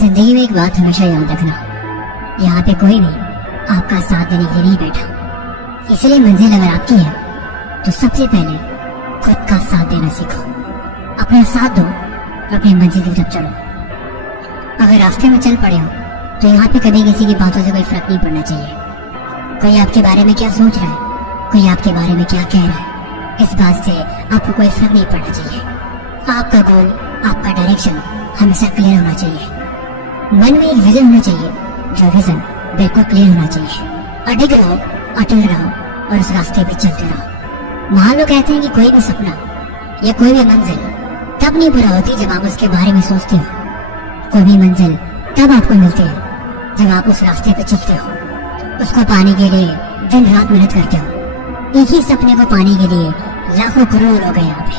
जिंदगी में एक बात हमेशा याद रखना, यहाँ पे कोई भी आपका साथ देने के लिए नहीं बैठा। इसलिए मंजिल अगर आपकी है तो सबसे पहले खुद का साथ देना सीखो। अपना साथ दो और अपनी मंजिल की तरफ चलो। अगर रास्ते में चल पड़े हो तो यहाँ पे कभी किसी की बातों से कोई फर्क नहीं पड़ना चाहिए। कोई आपके बारे में क्या सोच रहा है, कोई आपके बारे में क्या कह रहा है, इस बात से आपको कोई फर्क नहीं पड़ना चाहिए। आपका गोल, आपका डायरेक्शन हमेशा क्लियर होना चाहिए। मन में एक विजन होना चाहिए, जो विजन बिल्कुल क्लियर होना चाहिए। अडिग रहो, अटल रहो और उस रास्ते पे चलते रहो। महान लोग कहते हैं कि कोई भी सपना या कोई भी मंजिल तब नहीं पूरा होती जब आप उसके बारे में सोचते हो। कोई भी मंजिल तब आपको मिलती है जब आप उस रास्ते पे चलते हो। उसको पाने के लिए दिन रात मेहनत करते हो। एक ही सपने को पाने के लिए लाखों करोड़ों लोग हैं यहाँ पे।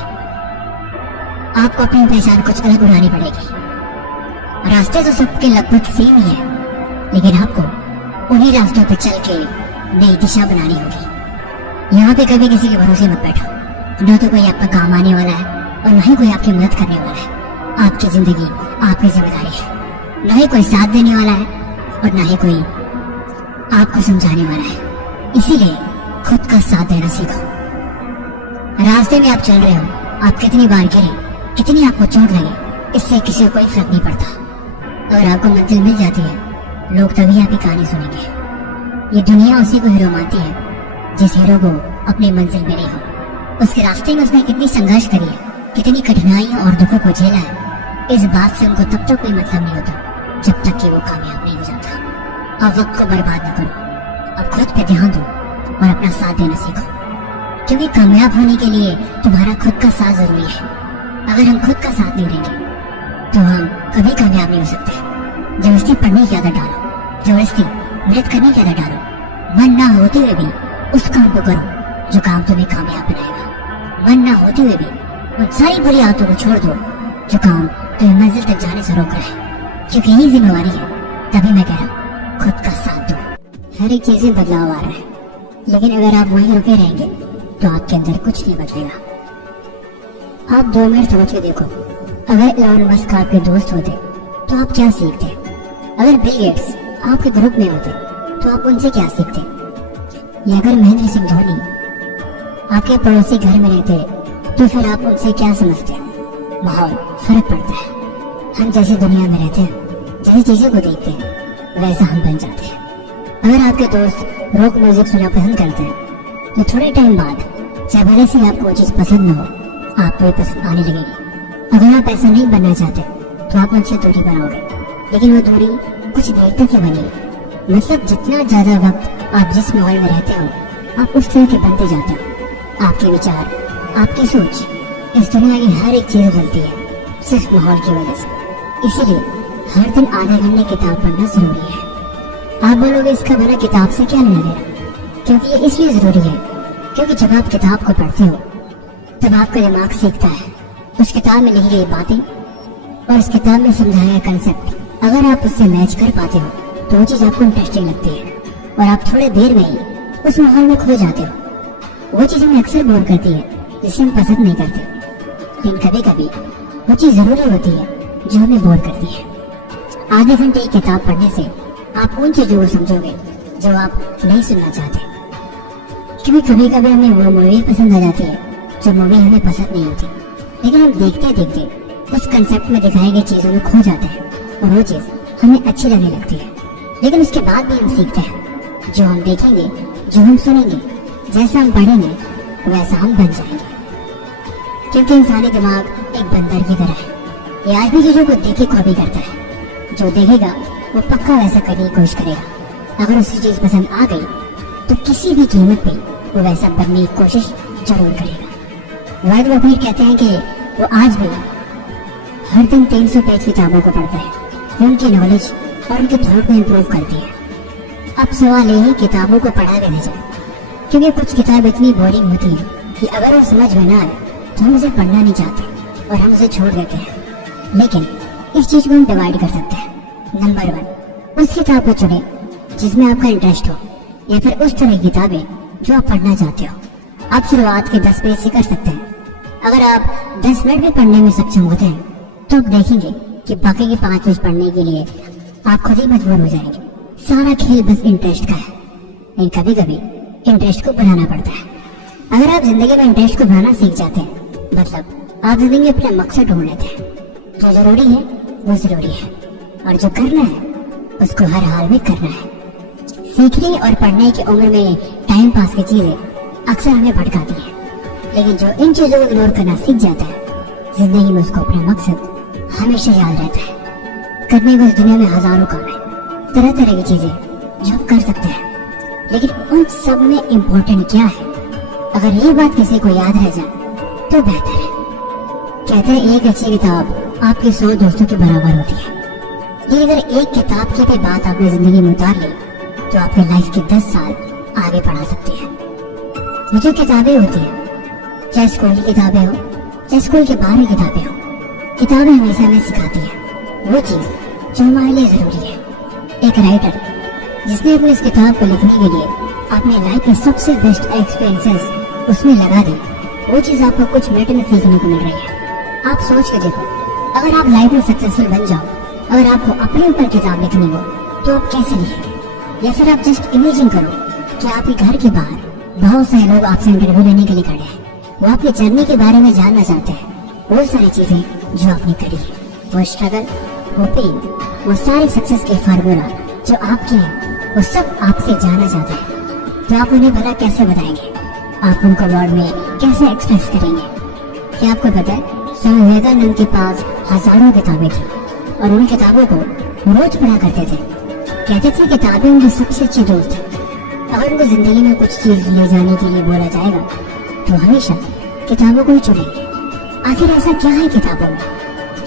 आपको अपनी पहचान कुछ अलग बनानी पड़ेगी। रास्ते तो सबके लगभग सेम ही है, लेकिन आपको उन्हीं रास्तों पे चल के नई दिशा बनानी होगी। यहाँ पे कभी किसी के भरोसे मत बैठो। न तो कोई आपका काम आने वाला है और न ही कोई आपकी मदद करने वाला है। आपकी जिंदगी आपकी जिम्मेदारी है। न ही कोई साथ देने वाला है और न ही कोई आपको समझाने वाला है। इसीलिए खुद का साथ देना सीखो। रास्ते में आप चल रहे हो, आप कितनी बार गिरे, कितनी आपको चोट लगे, इससे किसी को कोई फर्क नहीं पड़ता। अगर आपको मंजिल मिल जाती है, लोग तभी आपकी कहानी सुनेंगे। ये दुनिया उसी को हीरो मानती है जिस हीरो को अपनी मंजिल मिली हो। उसके रास्ते में उसने कितनी संघर्ष करी है, कितनी कठिनाइयों और दुखों को झेला है, इस बात से उनको तब तक कोई मतलब नहीं होता जब तक कि वो कामयाब नहीं हो जाता। अब वक्त को बर्बाद न करो, अब खुद पे ध्यान दो और अपना साथ देना सीखो। क्योंकि कामयाब होने के लिए तुम्हारा खुद का साथ जरूरी है। अगर हम खुद का साथ नहीं देंगे तो हम कभी कामयाब नहीं हो सकते। जबरदस्ती पढ़ने की आदत डालो, जबरदस्ती मेहनत करने की आदत डालो। मन ना होते हुए भी उस काम को करो जो काम तुम्हें कामयाब बनाएगा। मन ना होते हुए भी उन सारी बुरी आदतों को छोड़ दो जो काम तुम्हें मंजिल तक जाने से रोक रहा है। क्योंकि यही जिम्मेवारी है। तभी मैं कह रहा हूँ, खुद का साथ दो। हर एक चीज में बदलाव आ रहा है, लेकिन अगर आप वहीं रुके रहेंगे तो आपके अंदर कुछ नहीं बदलेगा। आप 2 मिनट सोच के देखो, अगर इलॉन मस्क आपके दोस्त होते तो आप क्या सीखते? अगर बिल गेट्स आपके ग्रुप में होते तो आप उनसे क्या सीखते? या अगर महेंद्र सिंह धोनी आपके पड़ोसी घर में रहते तो फिर आप उनसे क्या समझते? माहौल फर्क पड़ता है। हम जैसे दुनिया में रहते हैं, जैसी चीजों को देखते हैं, वैसा हम बन जाते हैं। अगर आपके दोस्त रॉक म्यूजिक सुनना पसंद करते हैं तो थोड़े टाइम बाद जबरदस्ती आपको वो चीज पसंद न हो, आपको ये पसंद आने लगेगी। अगर आप ऐसा नहीं बनना चाहते तो आप उनसे दूरी बनाओगे, लेकिन वो दूरी कुछ देर तक ही बनेगी। मतलब जितना ज्यादा वक्त आप जिस माहौल में रहते हो, आप उस तरह के बनते जाते हो। आपके विचार, आपकी सोच, इस दुनिया की हर एक चीज बदलती है सिर्फ माहौल की वजह से। इसीलिए हर दिन आधे घंटे किताब पढ़ना जरूरी है। आप बोलोगे इसका मेरा किताब से क्या लेना देना? क्योंकि ये इसलिए जरूरी है क्योंकि जब आप किताब को पढ़ते हो तब आपका दिमाग सीखता है उस किताब में लिखी गई बातें और उस किताब में समझाया कंसेप्ट। अगर आप उससे मैच कर पाते हो तो वो चीज आपको इंटरेस्टिंग लगती है और आप थोड़े देर में ही उस माहौल में खो जाते हो। वो चीज हमें अक्सर बोर करती है जिसे हम पसंद नहीं करते, लेकिन कभी कभी वो चीज जरूरी होती है जो हमें बोर करती है। आधे घंटे की किताब पढ़ने से आप उन चीजों को समझोगे जो आप नहीं सुनना चाहते। क्योंकि कभी कभी हमें वो मूवी पसंद आ जाती है जो मूवी हमें पसंद नहीं होती, लेकिन हम देखते देखते उस कंसेप्ट में दिखाई गई चीजों में खो जाते हैं और वो चीज हमें अच्छी लगने लगती है। लेकिन उसके बाद भी हम सीखते हैं, जो हम देखेंगे, जो हम सुनेंगे, जैसा हम पढ़ेंगे वैसा हम बन जाएंगे। क्योंकि इंसानी दिमाग एक बंदर की तरह है, ये आज भी चीजों को देख के कॉपी करता है। जो देखेगा वो पक्का वैसा करने की कोशिश करेगा। अगर उसकी चीज पसंद आ गई तो किसी भी कीमत पे वो वैसा बनने की कोशिश जरूर करेगा। वाइट बफेट कहते हैं कि वो आज भी हर दिन 300 पेज किताबों को पढ़ता है, वो उनकी नॉलेज और उनके थॉट को इम्प्रूव करती है। अब सवाल ये है किताबों को पढ़ा कैसे जाए, क्योंकि कुछ किताब इतनी बोरिंग होती है कि अगर वो समझ में ना आए तो हम उसे पढ़ना नहीं चाहते और हम उसे छोड़ देते हैं। लेकिन इस चीज को हम डिवाइड कर सकते हैं। नंबर 1, उस किताब को चुने जिसमें आपका इंटरेस्ट हो, या फिर उस तरह की किताबें जो आप पढ़ना चाहते हो। आप शुरुआत के 10 पेज से कर सकते हैं। अगर आप 10 मिनट भी पढ़ने में सक्षम होते हैं तो आप देखेंगे कि बाकी के 5 पेज पढ़ने के लिए आप खुद ही मजबूर हो जाएंगे। सारा खेल बस इंटरेस्ट का है, लेकिन कभी कभी इंटरेस्ट को बनाना पड़ता है। अगर आप जिंदगी में इंटरेस्ट को बनाना सीख जाते हैं, मतलब आप जिंदगी में अपना मकसद ढूंढ लेते हैं। जो जरूरी है वो जरूरी है, और जो करना है उसको हर हाल में करना है। सीखने और पढ़ने की उम्र में टाइम पास की चीजें अक्सर हमें भटकाती हैं, लेकिन जो इन चीजों को इग्नोर करना सीख जाता है, जिंदगी में उसको अपना मकसद हमेशा याद रहता है। करने को इस दुनिया में हजारों काम है, तरह तरह की चीजें जो हम कर सकते हैं, लेकिन उन सब में इम्पोर्टेंट क्या है, अगर ये बात किसी को याद रह जाए तो बेहतर है। कहते हैं एक अच्छी किताब आपके 100 दोस्तों के बराबर होती है। ये अगर एक किताब की भी बात आपने जिंदगी में उतार ली तो आपकी लाइफ के 10 साल आगे बढ़ा सकती है। ये जो किताबें होती हैं, चाहे स्कूल की किताबें हो, चाहे स्कूल के बाहर की किताबें हो, किताबें हमेशा हमें सिखाती है वो चीज जो हमारे लिए जरूरी है। एक राइटर जिसने अपनी इस किताब को लिखने के लिए अपने लाइफ के सबसे बेस्ट एक्सपीरियंसेस उसमें लगा दी, वो चीज आपको कुछ मिनट में सीखने को मिल रही है। आप सोच के देखो, अगर आप लाइफ में सक्सेसफुल बन जाओ, अगर आपको अपने ऊपर किताब लिखनी हो तो आप कैसे लिखें? या फिर आप जस्ट इमेजिन करो कि आपके घर के बाहर बहुत सारे लोग आपसे इंटरव्यू लेने के लिए खड़े हैं, वो आपकी जर्नी के बारे में जानना चाहते हैं। वो सारी चीजें जो आपने करी है, वो स्ट्रगल, वो पेन, वो सारे सक्सेस के फार्मूला जो आपके हैं, वो सब आपसे जानना चाहते हैं। तो आप उन्हें भला कैसे बताएंगे? आप उनको वर्ड में कैसे एक्सप्रेस करेंगे? क्या आपको पता है, स्वामी विवेकानंद के पास हजारों किताबें थी और उन किताबों को रोज पढ़ा करते थे। कहते थे किताबें उनकी सबसे अच्छी दोस्त है। अगर उनको जिंदगी में कुछ चीज ले जाने के लिए बोला जाएगा तो हमेशा किताबों को ही चुनेंगे। आखिर ऐसा क्या है किताबों में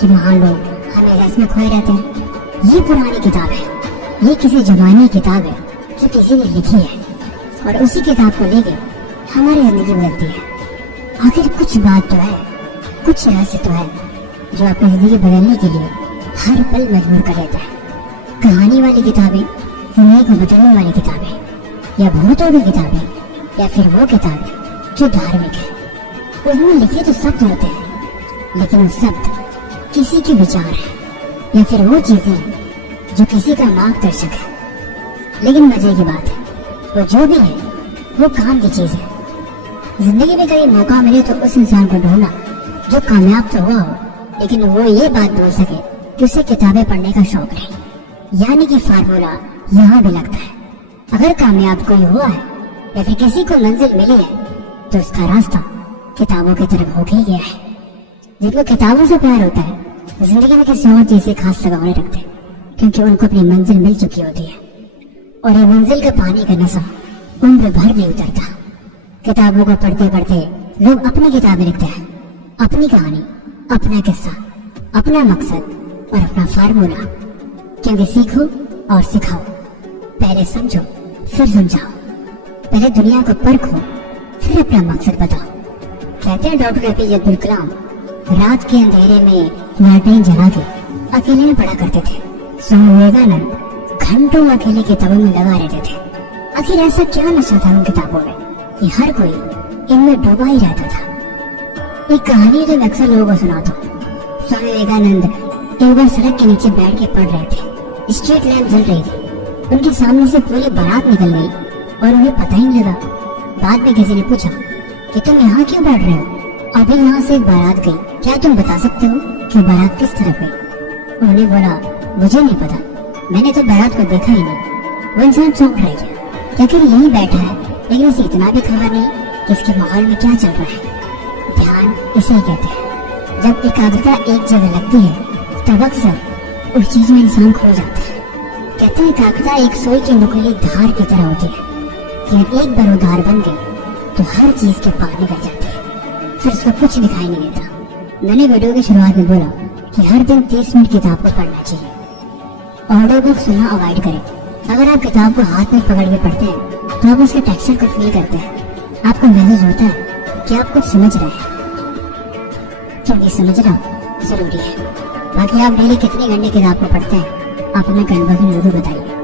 कि महान लोग हमें इसमें खोए रहते हैं? ये पुरानी किताब है, ये किसी जमाने की किताब है जो किसी ने लिखी है, और उसी किताब को लेके हमारी जिंदगी बदलती है। आखिर कुछ बात तो है, कुछ रहस्य तो है जो अपनी जिंदगी बदलने के लिए हर पल मजबूर कर देता है। कहानी वाली किताबें, जिंदगी को बदलने वाली किताबें, या भूतों की किताबें, या फिर वो किताब जो धार्मिक है। उसमें लिखे तो शब्द होते हैं, लेकिन वो शब्द किसी के विचार है, या फिर वो चीजें जो किसी का मार्गदर्शक है। लेकिन मजे की बात है, वो जो भी है वो काम की चीज है। जिंदगी में कभी मौका मिले तो उस इंसान को ढूंढना जो कामयाब तो हुआ हो, लेकिन वो ये बात बोल सके कि उसे किताबें पढ़ने का शौक नहीं। यानी कि फार्मूला यहाँ भी लगता है, अगर कामयाब कोई हुआ है या फिर किसी को मंजिल मिली है तो उसका रास्ता किताबों की तरफ होके ही गया है। जिनको किताबों से प्यार होता है जिंदगी में किसी और चीज से खास लगाव नहीं रखते, क्योंकि उनको अपनी मंजिल मिल चुकी होती है, और ये मंजिल का पानी का नशा उम्र भर नहीं उतरता। किताबों को पढ़ते पढ़ते लोग अपनी किताबें लिखते हैं, अपनी कहानी, अपना किस्सा, अपना मकसद और अपना फार्मूला। क्योंकि सीखो और सिखाओ, पहले समझो फिर समझाओ, पहले दुनिया को परखो फिर अपना मकसद बताओ। कहते हैं डॉक्टर APJ अब्दुल कलाम रात के अंधेरे में लालटेन जला के अकेले में पढ़ा करते थे। स्वामी विवेकानंद घंटों अकेले किताबों में लगा रहते थे। आखिर ऐसा क्या नशा था उन किताबों में कि हर कोई इनमें डूबा ही रहता था। एक कहानी जो मैं अक्सर लोगों को सुनाता हूँ। स्वामी विवेकानंद एक बार सड़क के नीचे बैठ के पढ़ रहे थे। स्ट्रीट लैंप जल रही थी, उनके सामने से पूरी बारात निकल गई और उन्हें पता ही नहीं लगा। बाद में किसी ने पूछा कि तुम यहाँ क्यों बैठ रहे हो? अभी यहाँ से एक बारात गई, क्या तुम बता सकते हो कि बारात किस तरफ गई? उन्होंने बोला मुझे नहीं पता, मैंने तो बारात को देखा ही नहीं। वो इंसान चौंक रह गया, क्या फिर यही बैठा है लेकिन उसे इतना भी खबर नहीं कि इसके माहौल में क्या चल रहा है। ध्यान इसे ही कहते हैं। जब एकाग्रता एक जगह लगती है तब अक्सर उस चीज में इंसान खो जाता है। कहते हैं एकाग्रता एक सोई की नुकीली धार की तरह होती है कि एक बार वो धार बन गई तो हर चीज के पार निकल जाती है, फिर उसको कुछ दिखाई नहीं देता। मैंने वीडियो की शुरुआत में बोला कि हर दिन 30 मिनट किताब को पढ़ना चाहिए। ऑडियो बुक सुनना अवॉइड करें। अगर आप किताब को हाथ में पकड़ के पढ़ते हैं तो आप उसके टेक्सचर को फील करते हैं। आपको महसूस होता है कि आप कुछ समझ रहे हैं, क्योंकि समझना जरूरी है। बाकी आप डेली कितने घंटे किताब को पढ़ते हैं, आप हमें कमेंट बॉक्स में जरूर बताइए।